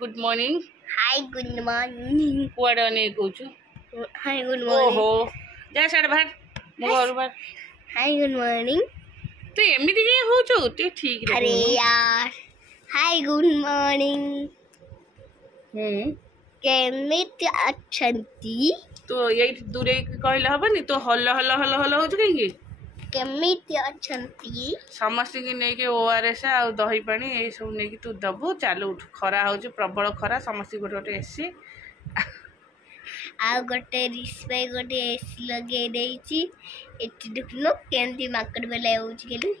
Good morning. Hi good morning. कुआडे नहीं कहूँ। Hi good morning. ओहो जा साढ़े बाहर मो घर बाहर। Hi good morning. तू एमती कहीं हो तू ठीक अरे यार हाय गुड मॉर्निंग। केमिति अछंती? तो यही दूरे कहले हबनी तो हल्ला हल्ला हल्ला हल्ला हो कहीं केमिति अछंती? समस्त की नहीं कि ओआरएस आ दही पानी ये सब नहीं तू दबु चालू उठ खरा हो प्रबल खरा समस्त गोटे गोटे एसी आ गोटे रिस्पे गोटे एसी लगे देछि एटी देखनो केंती मार्केट बेला होछि केली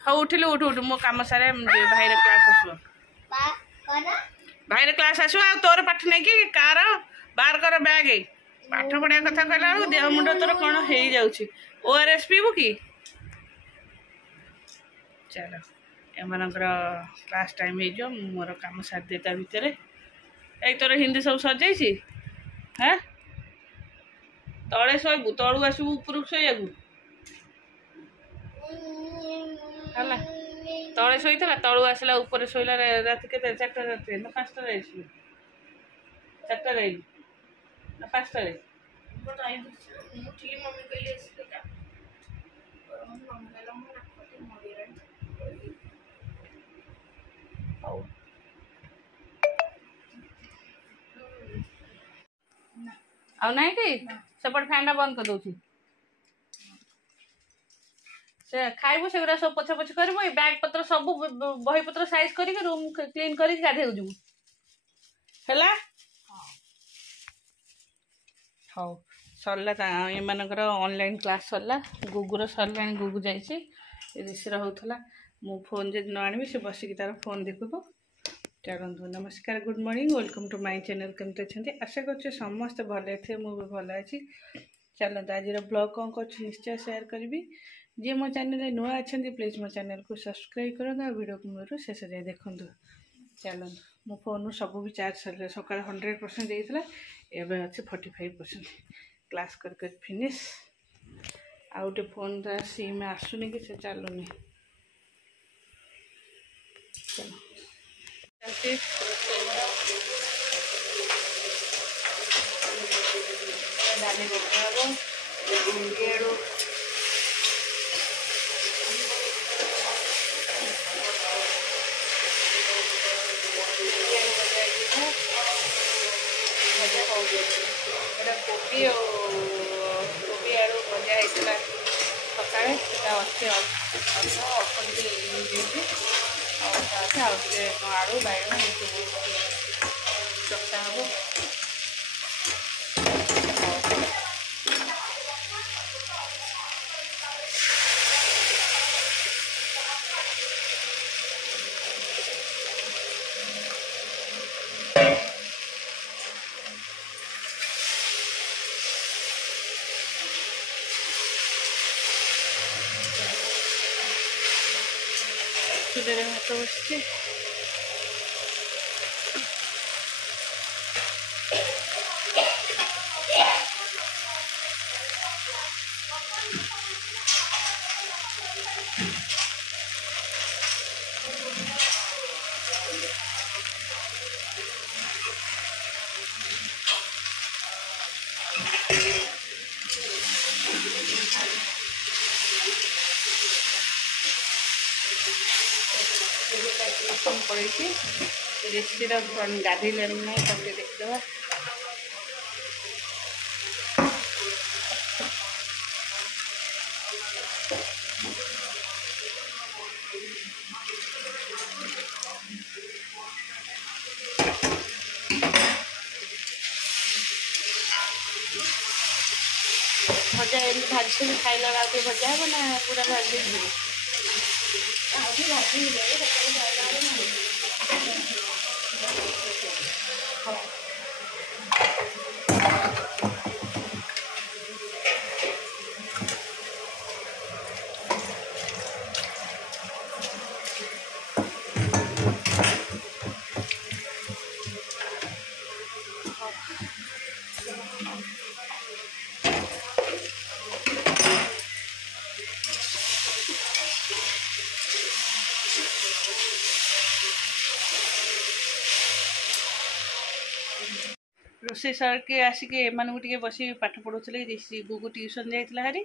हाँ उठिले उठ उठ मो काम सारे भाईर क्लास आसु भाईर क्लास आसु आ तोर पाठ नहीं कि कार बाहर कर बैग पाठ पढ़िया कथा कहला देह मुंड तोर कौन हो जाउछि ओआरएस पीबू कि चलो एमनकर क्लास टाइम हो जो मोर काम सार देता भितर ए तोर हिंदी सब सर जाइछि हैं तले शोबू तलू आसबू ऊपर शोयाकू है तले शोला तलू आसला ऊपर शोला रात के 4टा रात ना 5टा आसलु 4टा ना 5टा आउ नहीं कि सेपट फैन बंद कर दूसरी से खाइबू से सब पोछा पोछ कर बैग पत्र सब बही पत्र साइज करके रूम क्लीन कर गाधे जीवु है हौ सरला एमनकर ऑनलाइन क्लास सरला गुगुर सरला गुगु जाइए ऋषिर होता मो फोन जब न आनी से बसिक तार फोन देखु चलतु नमस्कार good morning welcome to my channel केमती अच्छा आशा कर समस्त भले थे मुझे भल अच्छी चलते आज ब्लॉग कौन कर निश्चय शेयर करी जी मो चैनल नुआ अच्छा प्लीज मो चैनल को सब्सक्राइब करूँ वीडियो को मूल शेष जाए देखूँ चलते मो फोन सब भी चार्ज सर सका 100% जाइए एवं अच्छे 45% क्लास कर फिनिश आ गोटे फोन तार सिम आसुनी कि चलुनी चलो डाली बघा भिंडी आड़ू भजा हो कोबी कोबी आड़ू भजा होता सका अच्छे अल्प टे आड़ू बैगन चक्टा हम चूल्हे भात बसছে पड़ी ऋषिर गाधेल ना तक देखा भजा एम भाजी खाइला भजा हे ना पूरा भाजी ରୋଷେଇ ସାରିକି ଆସିକି ଏମାନଙ୍କୁ ଟିକେ ବସି ପାଠ ପଢ଼ଉଥିଲି। ରିଷି ଗୁଗୁ ଟ୍ୟୁସନ୍ ଯାଇଥିଲା ହାରି,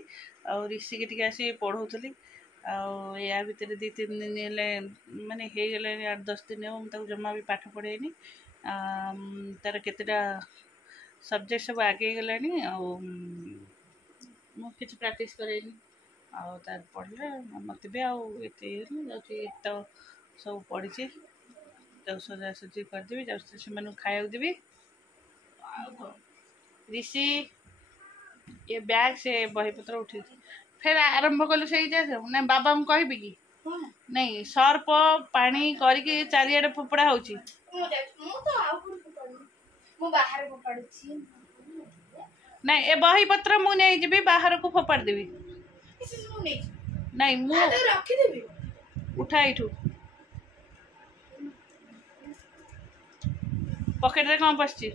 ଆଉ ରିଷିକି ଟିକେ ଆସିକି ପଢ଼ଉଥିଲି। ଆଉ ୟା ଭିତରେ 2-3 ଦିନ ହେଲେ ମାନେ ହେଇଗଲାଣି 8-10 ଦିନ ହେବ ମୁଁ ତାକୁ ଜମା ବି ପାଠ ପଢ଼େଇନି। ତାର କେତେଟା ସବଜେକ୍ଟ ସବୁ ଆଗେଇ ଗଲାଣି, ଆଉ ମୁଁ କିଛି ପ୍ରାକ୍ଟିସ୍ କରେଇନି। ଆଉ ତାର ପଢ଼ିଲେ ମୋତେ ବି ଆଉ ଏତେ ଇଏ ଯାଉଛି ତ ସବୁ ପଢ଼ିଛି, ତାକୁ ସଜାସଜି କରିଦେବି, ଯାଉଛି ସେମାନଙ୍କୁ ଖାଇବାକୁ ଦେବି। ଆଉ କ'ଣ ରିଷି ଏ ବ୍ୟାଗ୍ ସେ ବହିପତ୍ର ଉଠେଇଛି, ଫେର ଆରମ୍ଭ କଲୁ ସେଇ ଜାଗାରେ ନା ବାବାଙ୍କୁ କହିବି କି ନାଇଁ ସର୍ପ ପାଣି କରିକି ଚାରିଆଡ଼େ ଫୋପଡ଼ା ହେଉଛି। ନାଇଁ ଏ ବହିପତ୍ର ମୁଁ ନେଇଯିବି, ବାହାରକୁ ଫୋପାଡ଼ି ଦେବି। ନାଇଁ ମୁଁ ରଖିଦେବି, ଉଠା ଏଇଠୁ। ପକେଟରେ କ'ଣ ପଶିଛି?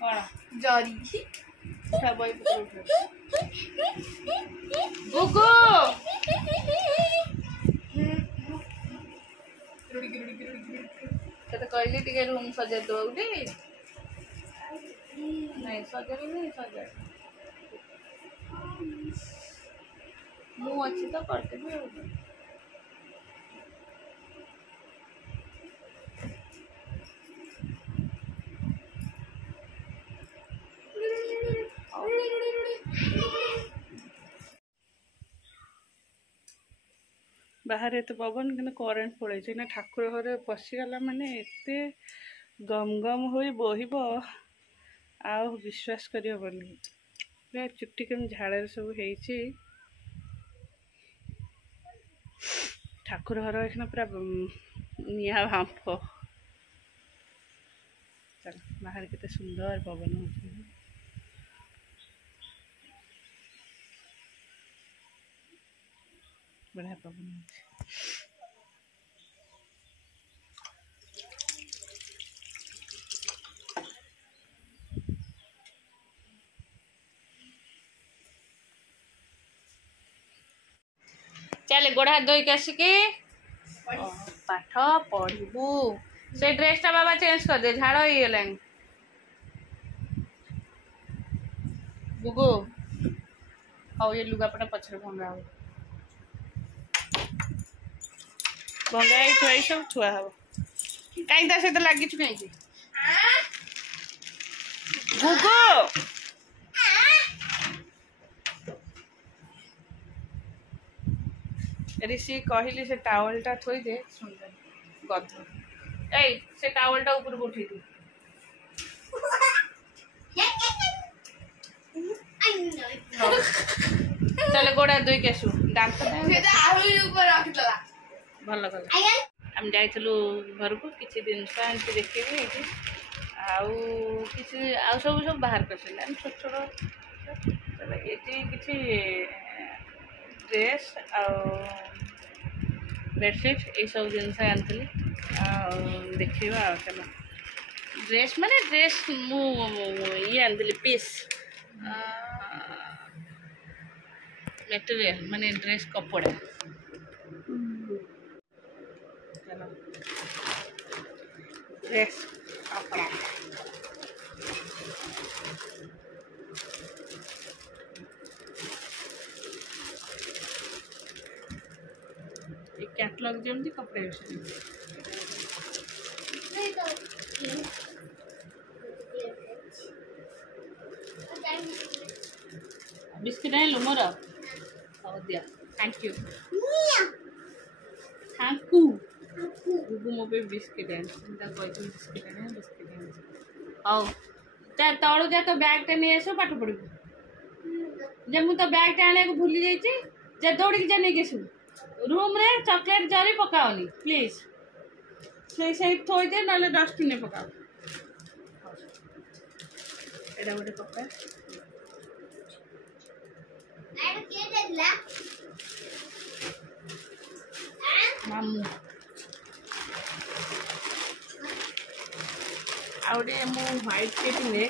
କ'ଣ ଜରି? ଉଠା ବହିପତ୍ର ଉଠା। ଗୁଗୁ ତତେ କହିଲି ଟିକେ ରୁମ୍ ସଜାଇ ଦେବାକୁ ଟି? ନାଇଁ ସଜାଡ଼ିନି, ସଜାଡ଼ି ମୁଁ ଅଛି ତ କରିଦେବି ଆଉ। ବାହାରେ ଏତେ ପବନ କିନ୍ତୁ କରେଣ୍ଟ ପଳେଇଛି ନା। ଠାକୁର ଘରେ ପଶିଗଲା ମାନେ ଏତେ ଗମ ଗମ ହୋଇ ବୋହିବ ଆଉ ବିଶ୍ୱାସ କରିହେବନି। ପୁରା ଚୁଟି କେମିତି ଝାଳରେ ସବୁ ହେଇଛି। ଠାକୁର ଘର ଏଇଖିନା ପୁରା ନିଆଁ ବାମ୍ଫ। ଚାଲ ବାହାରେ କେତେ ସୁନ୍ଦର ପବନ ହେଉଛି। ବଢ଼ିଆ ପବନ ହେଉଛି। ଚାଲେ ଗୋଡ଼ ହାତ ଧୋଇକି ଆସିକି ପାଠ ପଢ଼ିବୁ। ସେ ଡ୍ରେସଟା ବାବା ଚେଞ୍ଜ କରିଦେ, ଝାଳ ହେଇଗଲାଣି। ଗୁଗୁ ହଉ ଏ ଲୁଗାପଟା ପଛରେ ଭଙ୍ଗା ହବ, ଭଙ୍ଗା ହେଇ ଥୁଆ ହେଇ ସବୁ ଥୁଆ ହବ। କାହିଁ ତା ସହିତ ଲାଗିଛୁ କାହିଁକି ଗୁଗୁ? ରିଷି କହିଲି ସେ ଟାୱେଲଟା ଥୋଇଦେ, ସୁନ୍ଦର ଗଧ। ଏଇ ସେ ଟାୱେଲଟା ଉପରକୁ ଉଠେଇ ଦେ। ଚାଲେ ଗୋଡ଼ ହାତ ଧୋଇକି ଆସିବୁ। ଦାନ୍ତ ଭଲ କଲା। ଆମେ ଯାଇଥିଲୁ ଘରକୁ, କିଛି ଜିନିଷ ଆଣିଛି ଦେଖିବି ଏଇଠି, ଆଉ କିଛି ଆଉ ସବୁ ବାହାର କରିସାରିଲେ। ଆମେ ଛୋଟ ଛୋଟ ଏଠି କିଛି ଡ୍ରେସ୍ ଆଉ ବେଡ଼ସିଟ୍ ଏଇସବୁ ଜିନିଷ ଆଣିଥିଲି। ଆଉ ଦେଖିବା ଆଉ ଚାଲ। ଡ୍ରେସ୍ ମାନେ ଡ୍ରେସ୍ ମୁଁ ଇଏ ଆଣିଥିଲି ପିସ୍ ମେଟେରିଆଲ ମାନେ ଡ୍ରେସ୍ କପଡ଼ା। ଚାଲ ଡ୍ରେସ୍ କପଡ଼ା ये कैटलॉग जमती कपड़े विषय बिस्किट है लो मोर हो दिया। थैंक यू गुगु मो पे बिस्किट है बिस्किट है हौ ता तलू जा तो बैग टा नहीं आस पाठ पढ़ू जे मु तो बैग टा आने को भूली जाइए जे दौड़ जा नहीं आसू रूम रे चॉकलेट जरी पकाओनी प्लीज से थोई दे ना डस्टबिन में पकाओ। एटा गोटे कपड़ा मामू आउटे मु व्हाइट के पिने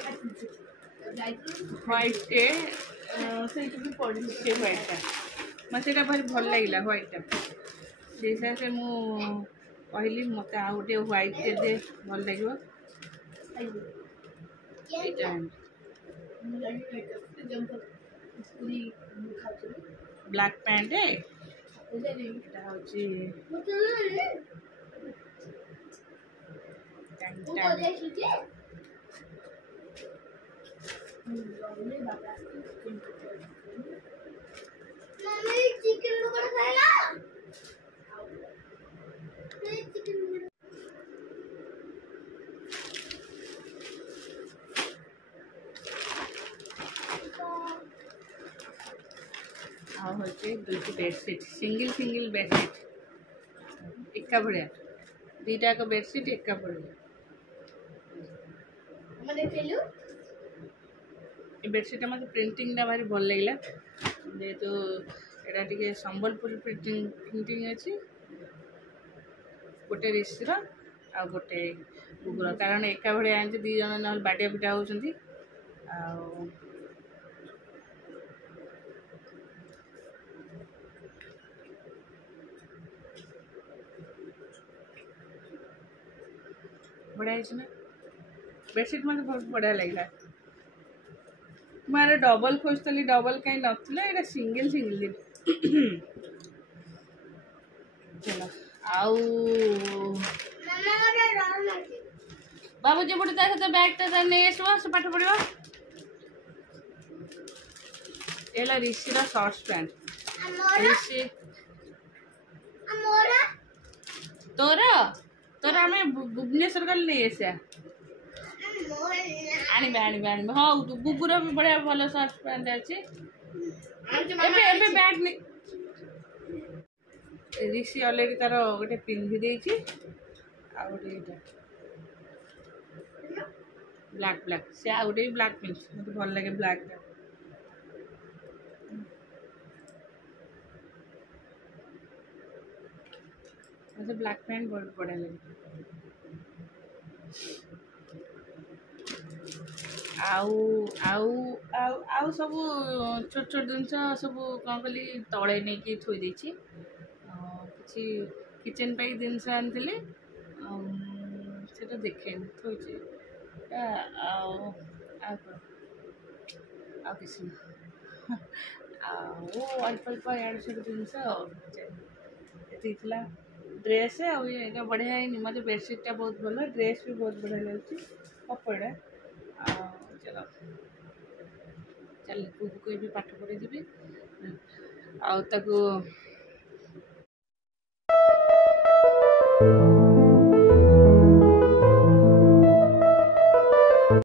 व्हाइट के से भी पड़ी से व्हाइट टा मते भारी भल लागिला व्हाइट टा से हिसाब से मु कहली मत आ गोटे व्हाइट दे दे भल लगे ब्लैक पैंट दुईटी बेडसीट सिंगल सिंगल बेडसीट एका भाया दीटा को बेडसीट एका भाया बेडसीट मत प्रिंटिंग भारी भल लगे जेहेतु यहाँ टे संबलपुर प्रिंटिंग अच्छी गोटे ऋषिर आ गोटे गुगुर कारण एका भाया आनी दी जन ना बाडिया पिटा होती बढ़िया ना बेडसीट मत बहुत बढ़िया लगे मारे डबल खोजली डबल कहीं नथिला एटा सिंगल सिंगल दिन चलो आउ बाबू जो बड़े सहित बैग टा नहीं आसो से पाठ पढ़ो एला ऋषिर शॉर्ट्स पैंट ऋषि तोर तोर आम भुवनेश्वर गल नहीं आसा आनिबे आनिबे आनिबे हाँ तू गुगुर भी बढ़िया भल शर्ट पैंट अच्छे बैग नहीं ऋषि अलरेडी तार गोटे पिंधि देछि आ गोटे ब्लैक ब्लैक से आ गोटे ब्लैक पिंधि मत भल लगे ब्लैक मुझे ब्लैक पैंट बहुत बढ़िया लगे आउ आउ आउ आउ सब छोट छोट जिन सब कौन कली तले नहीं कि थोई देछि किसी किचन पे जिनस आनी से देखे थोड़ी किसी अल्प अल्प यार सब जिनस ड्रेस आ बढ़िया है मत बेडसीटा बहुत भल ड्रेस भी बहुत बढ़िया लगे कपड़ा चलो चल कोई भी पाठ पढ़ी जी आ